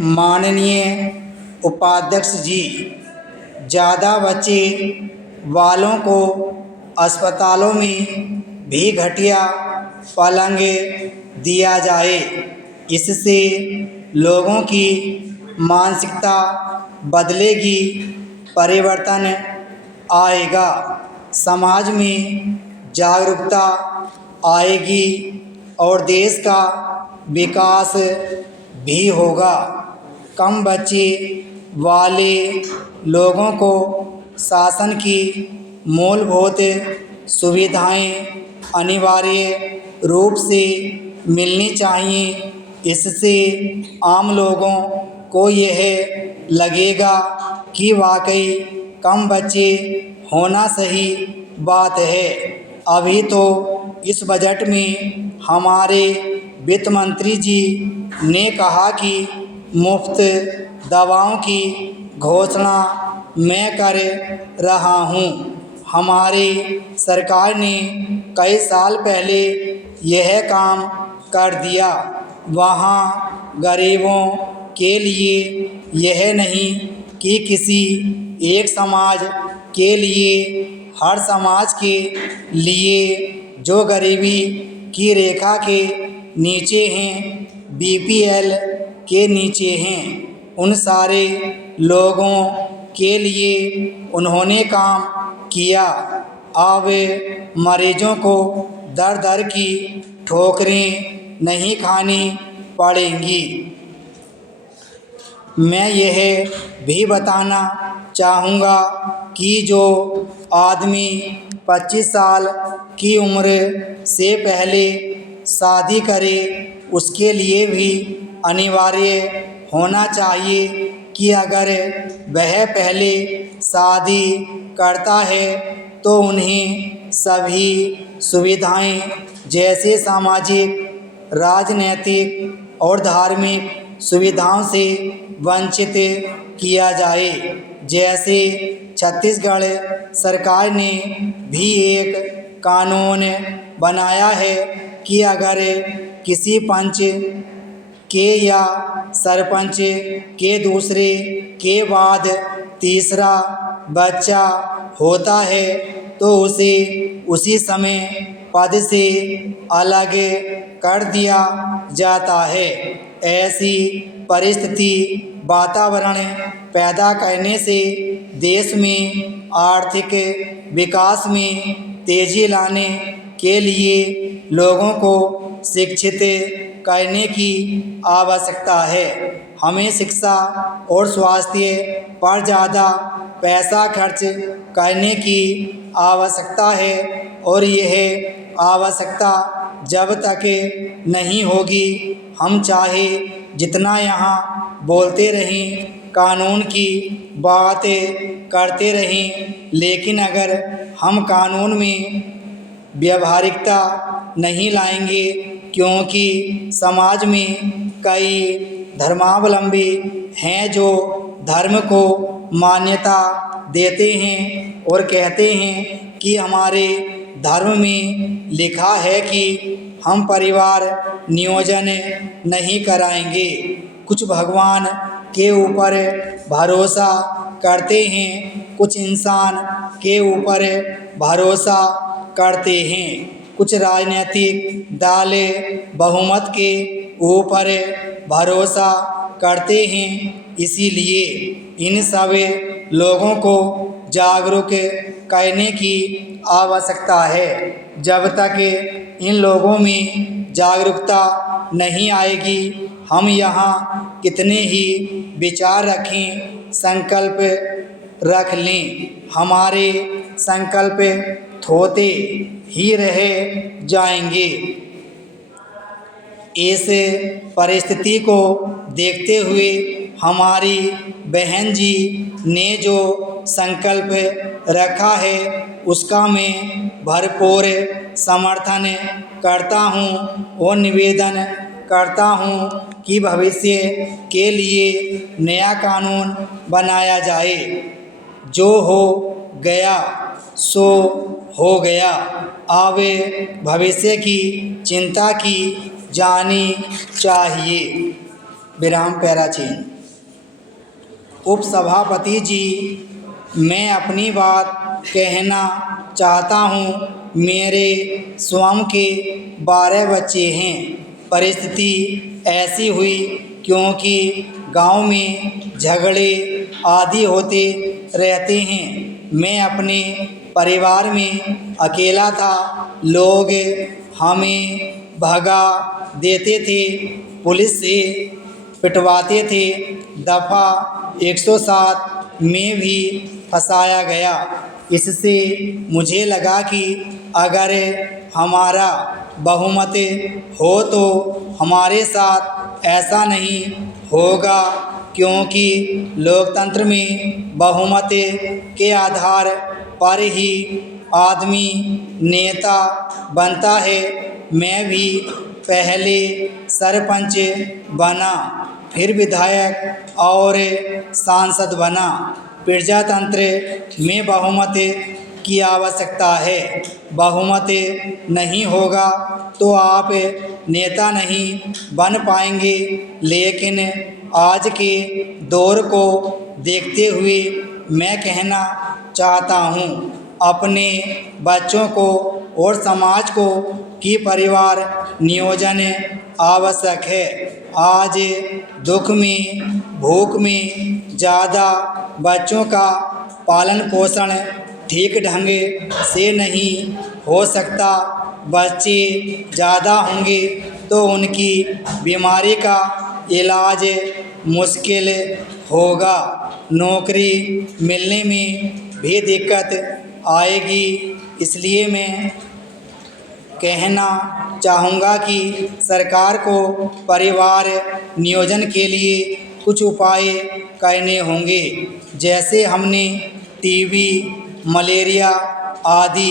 माननीय उपाध्यक्ष जी, ज़्यादा बच्चे वालों को अस्पतालों में भी घटिया पलंग दिया जाए। इससे लोगों की मानसिकता बदलेगी, परिवर्तन आएगा, समाज में जागरूकता आएगी और देश का विकास भी होगा। कम बच्चे वाले लोगों को शासन की मूलभूत सुविधाएं अनिवार्य रूप से मिलनी चाहिए। इससे आम लोगों को यह लगेगा कि वाकई कम बच्चे होना सही बात है। अभी तो इस बजट में हमारे वित्त मंत्री जी ने कहा कि मुफ्त दवाओं की घोषणा मैं कर रहा हूँ। हमारी सरकार ने कई साल पहले यह काम कर दिया। वहाँ गरीबों के लिए यह नहीं कि किसी एक समाज के लिए, हर समाज के लिए जो गरीबी की रेखा के नीचे हैं, बीपीएल के नीचे हैं, उन सारे लोगों के लिए उन्होंने काम किया। अब मरीजों को दर दर की ठोकरें नहीं खानी पड़ेंगी। मैं यह भी बताना चाहूँगा कि जो आदमी 25 साल की उम्र से पहले शादी करे, उसके लिए भी अनिवार्य होना चाहिए कि अगर वह पहले शादी करता है तो उन्हें सभी सुविधाएं जैसे सामाजिक, राजनीतिक और धार्मिक सुविधाओं से वंचित किया जाए। जैसे छत्तीसगढ़ सरकार ने भी एक कानून बनाया है कि अगर किसी पंच के या सरपंच के दूसरे के बाद तीसरा बच्चा होता है तो उसे उसी समय पद से अलग कर दिया जाता है। ऐसी परिस्थिति वातावरण पैदा करने से देश में आर्थिक विकास में तेजी लाने के लिए लोगों को शिक्षित करने की आवश्यकता है। हमें शिक्षा और स्वास्थ्य पर ज़्यादा पैसा खर्च करने की आवश्यकता है और यह आवश्यकता जब तक नहीं होगी, हम चाहे जितना यहाँ बोलते रहें, कानून की बात करते रहें, लेकिन अगर हम कानून में व्यावहारिकता नहीं लाएंगे, क्योंकि समाज में कई धर्मावलंबी हैं जो धर्म को मान्यता देते हैं और कहते हैं कि हमारे धर्म में लिखा है कि हम परिवार नियोजन नहीं कराएंगे। कुछ भगवान के ऊपर भरोसा करते हैं, कुछ इंसान के ऊपर भरोसा करते हैं, कुछ राजनीतिक दल बहुमत के ऊपर भरोसा करते हैं। इसीलिए इन सब लोगों को जागरूक करने की आवश्यकता है। जब तक इन लोगों में जागरूकता नहीं आएगी, हम यहाँ कितने ही विचार रखें, संकल्प रख लें, हमारे संकल्प थोते ही रह जाएंगे। इस परिस्थिति को देखते हुए हमारी बहन जी ने जो संकल्प रखा है उसका मैं भरपूर समर्थन करता हूँ और निवेदन करता हूँ कि भविष्य के लिए नया कानून बनाया जाए। जो हो गया सो हो गया, अब भविष्य की चिंता की जानी चाहिए। विराम पैराचीन। उपसभापति जी, मैं अपनी बात कहना चाहता हूँ। मेरे स्वयं के 12 बच्चे हैं। परिस्थिति ऐसी हुई क्योंकि गांव में झगड़े आदि होते रहते हैं। मैं अपने परिवार में अकेला था। लोग हमें भगा देते थे, पुलिस से पिटवाते थे। दफ़ा 107 में भी फंसाया गया। इससे मुझे लगा कि अगर हमारा बहुमत हो तो हमारे साथ ऐसा नहीं होगा, क्योंकि लोकतंत्र में बहुमत के आधार पर ही आदमी नेता बनता है। मैं भी पहले सरपंच बना, फिर विधायक और सांसद बना। प्रजातंत्र में बहुमत की आवश्यकता है। बहुमत नहीं होगा तो आप नेता नहीं बन पाएंगे। लेकिन आज के दौर को देखते हुए मैं कहना चाहता हूँ, अपने बच्चों को और समाज को कि परिवार नियोजन आवश्यक है। आज दुख में, भूख में ज़्यादा बच्चों का पालन पोषण ठीक ढंग से नहीं हो सकता। बच्चे ज़्यादा होंगे तो उनकी बीमारी का इलाज मुश्किल होगा, नौकरी मिलने में भी दिक्कत आएगी। इसलिए मैं कहना चाहूँगा कि सरकार को परिवार नियोजन के लिए कुछ उपाय करने होंगे। जैसे हमने टीबी, मलेरिया आदि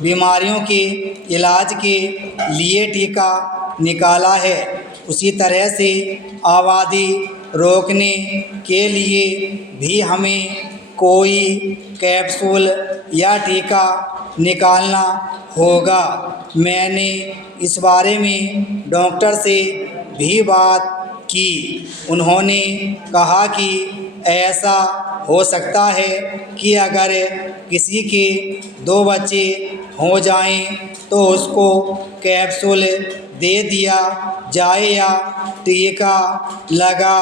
बीमारियों के इलाज के लिए टीका निकाला है, उसी तरह से आबादी रोकने के लिए भी हमें कोई कैप्सूल या टीका निकालना होगा। मैंने इस बारे में डॉक्टर से भी बात की। उन्होंने कहा कि ऐसा हो सकता है कि अगर किसी के 2 बच्चे हो जाएं तो उसको कैप्सूल दे दिया जाए या टीका लगा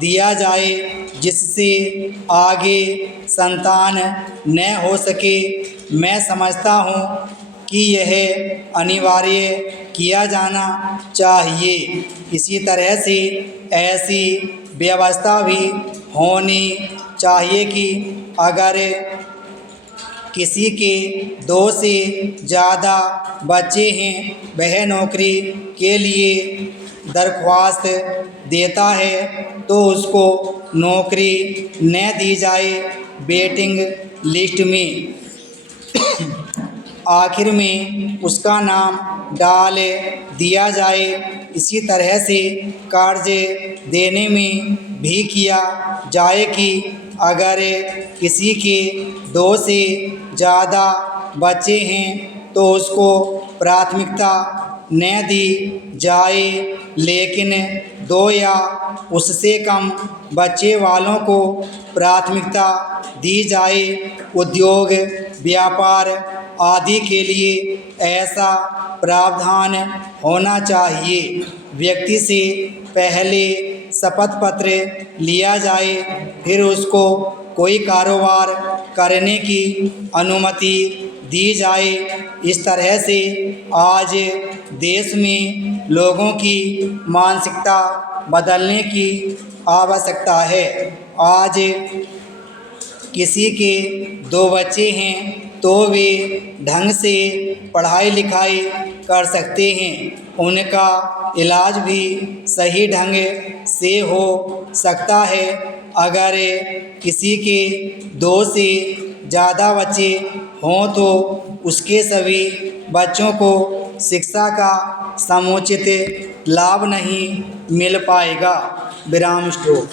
दिया जाए, जिससे आगे संतान न हो सके। मैं समझता हूँ कि यह अनिवार्य किया जाना चाहिए। इसी तरह से ऐसी व्यवस्था भी होनी चाहिए कि अगर किसी के 2 से ज़्यादा बच्चे हैं, वह नौकरी के लिए दरख्वास्त देता है तो उसको नौकरी न दी जाए वेटिंग लिस्ट में। आखिर में उसका नाम डाल दिया जाए। इसी तरह से कर्ज देने में भी किया जाए कि अगर किसी के 2 से ज़्यादा बच्चे हैं तो उसको प्राथमिकता न दी जाए, लेकिन 2 या उससे कम बच्चे वालों को प्राथमिकता दी जाए। उद्योग, व्यापार आदि के लिए ऐसा प्रावधान होना चाहिए। व्यक्ति से पहले शपथ पत्र लिया जाए, फिर उसको कोई कारोबार करने की अनुमति दी जाए। इस तरह से आज देश में लोगों की मानसिकता बदलने की आवश्यकता है। आज किसी के 2 बच्चे हैं तो वे ढंग से पढ़ाई लिखाई कर सकते हैं, उनका इलाज भी सही ढंग से हो सकता है। अगर किसी के 2 से ज़्यादा बच्चे हों तो उसके सभी बच्चों को शिक्षा का समुचित लाभ नहीं मिल पाएगा। विराम स्ट्रोक।